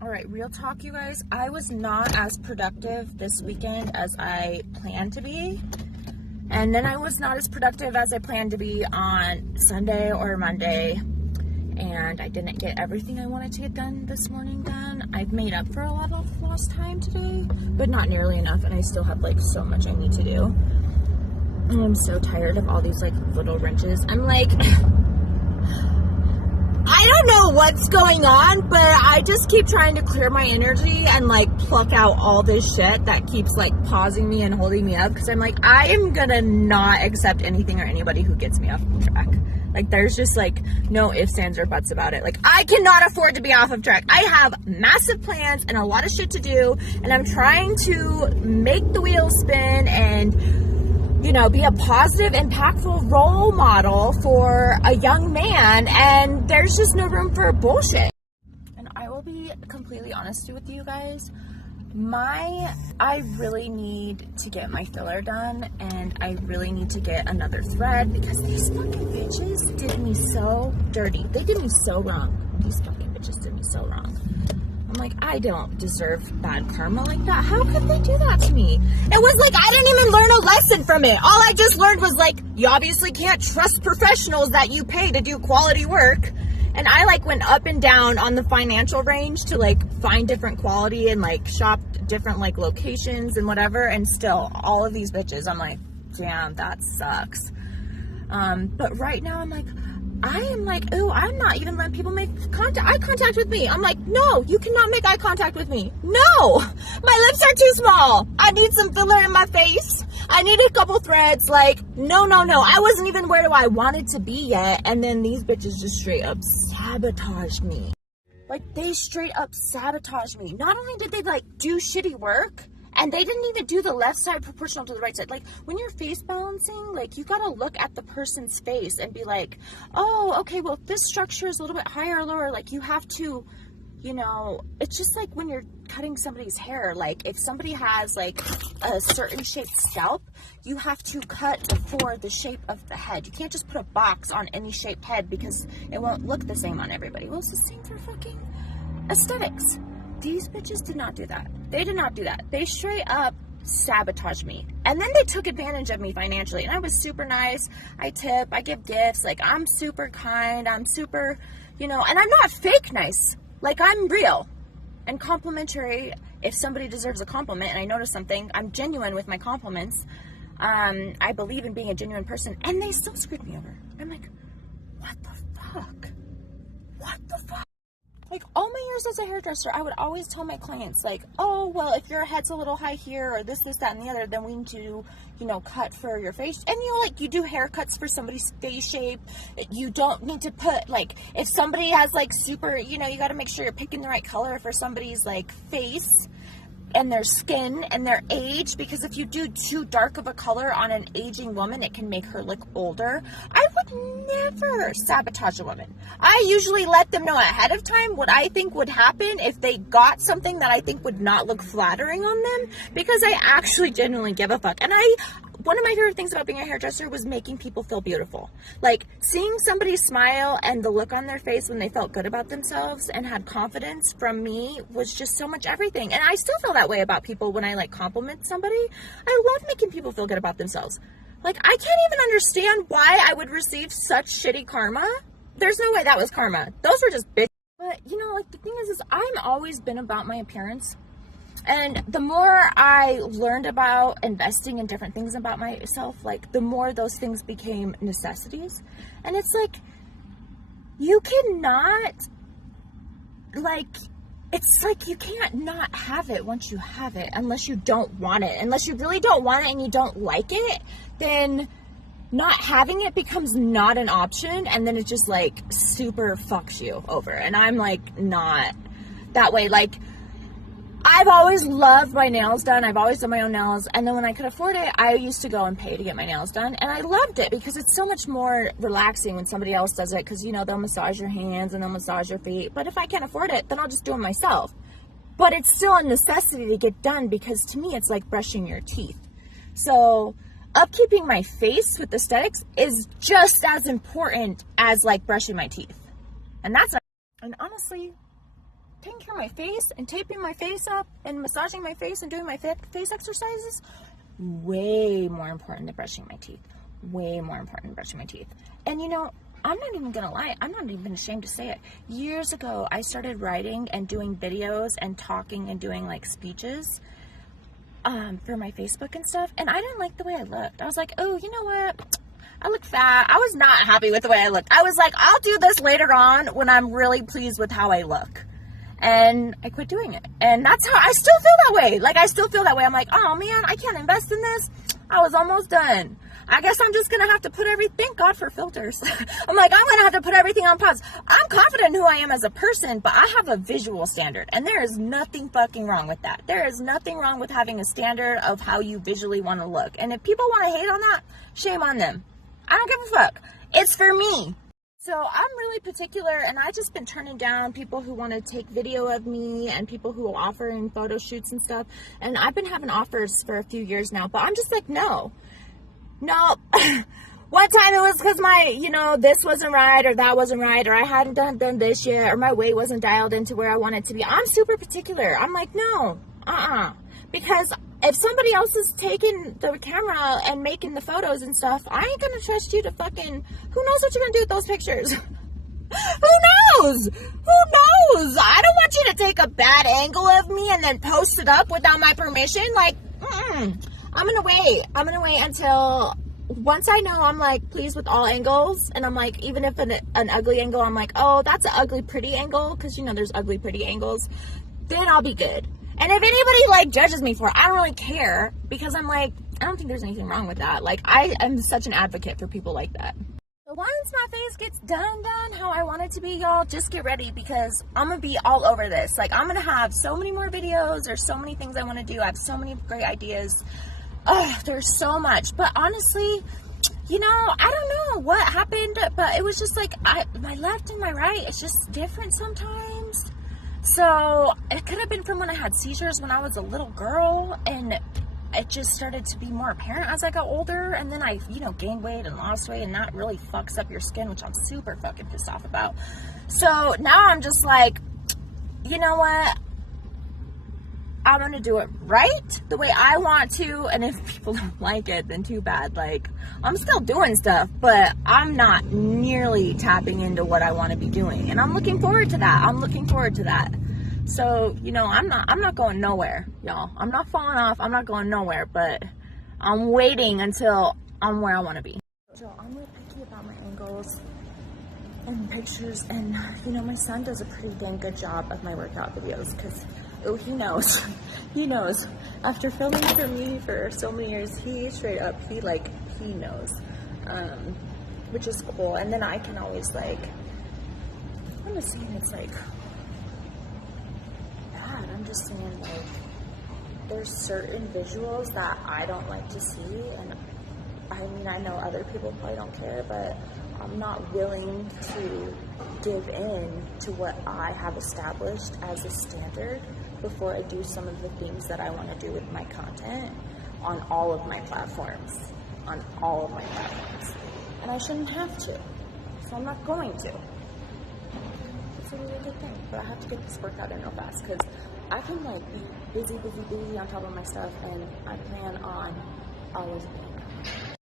All right, real talk, you guys. I was not as productive this weekend as I planned to be. And then I was not as productive as I planned to be on Sunday or Monday. And I didn't get everything I wanted to get done this morning done. I've made up for a lot of lost time today, but not nearly enough. And I still have like so much I need to do. And I'm so tired of all these like little wrenches. I'm like, I don't know what's going on, but I just keep trying to clear my energy and like pluck out all this shit that keeps like pausing me and holding me up. Cause I'm like, I am gonna not accept anything or anybody who gets me off track. Like there's just like no ifs, ands, or buts about it. Like I cannot afford to be off of track. I have massive plans and a lot of shit to do, and I'm trying to make the wheels spin and, you know, be a positive, impactful role model for a young man, and there's just no room for bullshit. And I will be completely honest with you guys. I really need to get my filler done, and I really need to get another thread because these fucking bitches did me so dirty. They did me so wrong. These fucking bitches did me so wrong. I'm like, I don't deserve bad karma like that. How could they do that to me? It was like, I didn't even learn a lesson from it. All I just learned was like, you obviously can't trust professionals that you pay to do quality work. And I like went up and down on the financial range to like find different quality and like shop different like locations and whatever. And still all of these bitches, I'm like, damn, that sucks. But right now I'm like, ooh, I'm not even letting people make eye contact with me. I'm like, no, you cannot make eye contact with me. No, my lips are too small. I need some filler in my face. I need a couple threads. Like, no. I wasn't even where I wanted to be yet. And then these bitches just straight up sabotaged me. Like, they straight up sabotaged me. Not only did they like do shitty work, and they didn't even do the left side proportional to the right side. Like, when you're face balancing, like, you gotta look at the person's face and be like, oh, okay, well, if this structure is a little bit higher or lower, like, you have to, you know, it's just like when you're cutting somebody's hair. Like, if somebody has, like, a certain shaped scalp, you have to cut for the shape of the head. You can't just put a box on any shaped head because it won't look the same on everybody. Well, it's the same for fucking aesthetics. These bitches did not do that. They did not do that. They straight up sabotaged me. And then they took advantage of me financially. And I was super nice. I tip. I give gifts. Like, I'm super kind. I'm super, you know, and I'm not fake nice. Like, I'm real and complimentary. If somebody deserves a compliment and I notice something, I'm genuine with my compliments. I believe in being a genuine person. And they still screwed me over. I'm like, what the fuck? What the fuck? Like, all my years as a hairdresser, I would always tell my clients, like, oh, well, if your head's a little high here or this, that, and the other, then we need to, you know, cut for your face. And, you know, like, you do haircuts for somebody's face shape. You don't need to put, like, if somebody has, like, super, you know, you got to make sure you're picking the right color for somebody's, like, face and their skin and their age, because if you do too dark of a color on an aging woman, it can make her look older. I would never sabotage a woman. I usually let them know ahead of time what I think would happen if they got something that I think would not look flattering on them, because I actually genuinely give a fuck. And one of my favorite things about being a hairdresser was making people feel beautiful. Like, seeing somebody smile and the look on their face when they felt good about themselves and had confidence from me was just so much everything. And I still feel that way about people when I, like, compliment somebody. I love making people feel good about themselves. Like, I can't even understand why I would receive such shitty karma. There's no way that was karma. Those were just bitches. But, you know, like, the thing is I've always been about my appearance. And the more I learned about investing in different things about myself, like, the more those things became necessities. And it's like, you cannot, like, it's like you can't not have it once you have it unless you don't want it. Unless you really don't want it and you don't like it, then not having it becomes not an option, and then it just, like, super fucks you over. And I'm, like, not that way. Like, I've always loved my nails done. I've always done my own nails. And then when I could afford it, I used to go and pay to get my nails done. And I loved it because it's so much more relaxing when somebody else does it, because, you know, they'll massage your hands and they'll massage your feet. But if I can't afford it, then I'll just do it myself. But it's still a necessity to get done, because to me, it's like brushing your teeth. So upkeeping my face with aesthetics is just as important as, like, brushing my teeth. And honestly, taking care of my face and taping my face up and massaging my face and doing my face exercises, way more important than brushing my teeth. Way more important than brushing my teeth. And you know, I'm not even gonna lie, I'm not even ashamed to say it. Years ago, I started writing and doing videos and talking and doing like speeches for my Facebook and stuff, and I didn't like the way I looked. I was like, oh, you know what? I look fat. I was not happy with the way I looked. I was like, I'll do this later on when I'm really pleased with how I look. And I quit doing it. And that's how I still feel that way. Like, I still feel that way. I'm like, oh man, I can't invest in this. I was almost done. I guess I'm just going to have to put thank God for filters. I'm like, I'm going to have to put everything on pause. I'm confident in who I am as a person, but I have a visual standard. And there is nothing fucking wrong with that. There is nothing wrong with having a standard of how you visually want to look. And if people want to hate on that, shame on them. I don't give a fuck. It's for me. So I'm really particular, and I just been turning down people who want to take video of me and people who will offer in photo shoots and stuff. And I've been having offers for a few years now, but I'm just like, no. One time it was because my, this wasn't right or that wasn't right or I hadn't done this yet or my weight wasn't dialed into where I want it to be. I'm super particular. I'm like, no, because if somebody else is taking the camera and making the photos and stuff, I ain't gonna trust you to fucking, who knows what you're gonna do with those pictures? Who knows? I don't want you to take a bad angle of me and then post it up without my permission. Like, I'm gonna wait until once I know I'm like pleased with all angles, and I'm like, even if an ugly angle, I'm like, oh, that's an ugly pretty angle, because there's ugly pretty angles, then I'll be good. And if anybody like judges me for it, I don't really care, because I'm like, I don't think there's anything wrong with that. Like, I am such an advocate for people like that. So once my face gets done how I want it to be, y'all, just get ready, because I'm gonna be all over this. Like, I'm gonna have so many more videos. There's so many things I want to do. I have so many great ideas. Oh, there's so much. But honestly, I don't know what happened, but it was just like my left and my right, it's just different sometimes. So it could have been from when I had seizures when I was a little girl, and it just started to be more apparent as I got older. And then I, gained weight and lost weight, and that really fucks up your skin, which I'm super fucking pissed off about. So now I'm just like, you know what? I'm going to do it right the way I want to. And if people don't like it, then too bad. Like, I'm still doing stuff, but I'm not nearly tapping into what I want to be doing. And I'm looking forward to that. So, I'm not going nowhere, y'all. I'm not falling off. I'm not going nowhere, but I'm waiting until I'm where I want to be. So I'm really picky about my angles and pictures. And, my son does a pretty dang good job of my workout videos, because he knows. He knows. After filming for me for so many years, he straight up, he knows. Which is cool. And then I can always I'm not saying it's bad. I'm just saying there's certain visuals that I don't like to see, and I know other people probably don't care, but I'm not willing to give in to what I have established as a standard before I do some of the things that I want to do with my content on all of my platforms. And I shouldn't have to. So I'm not going to. It's a really good thing. But I have to get this workout in real fast, because I can be busy on top of my stuff, and I plan on always being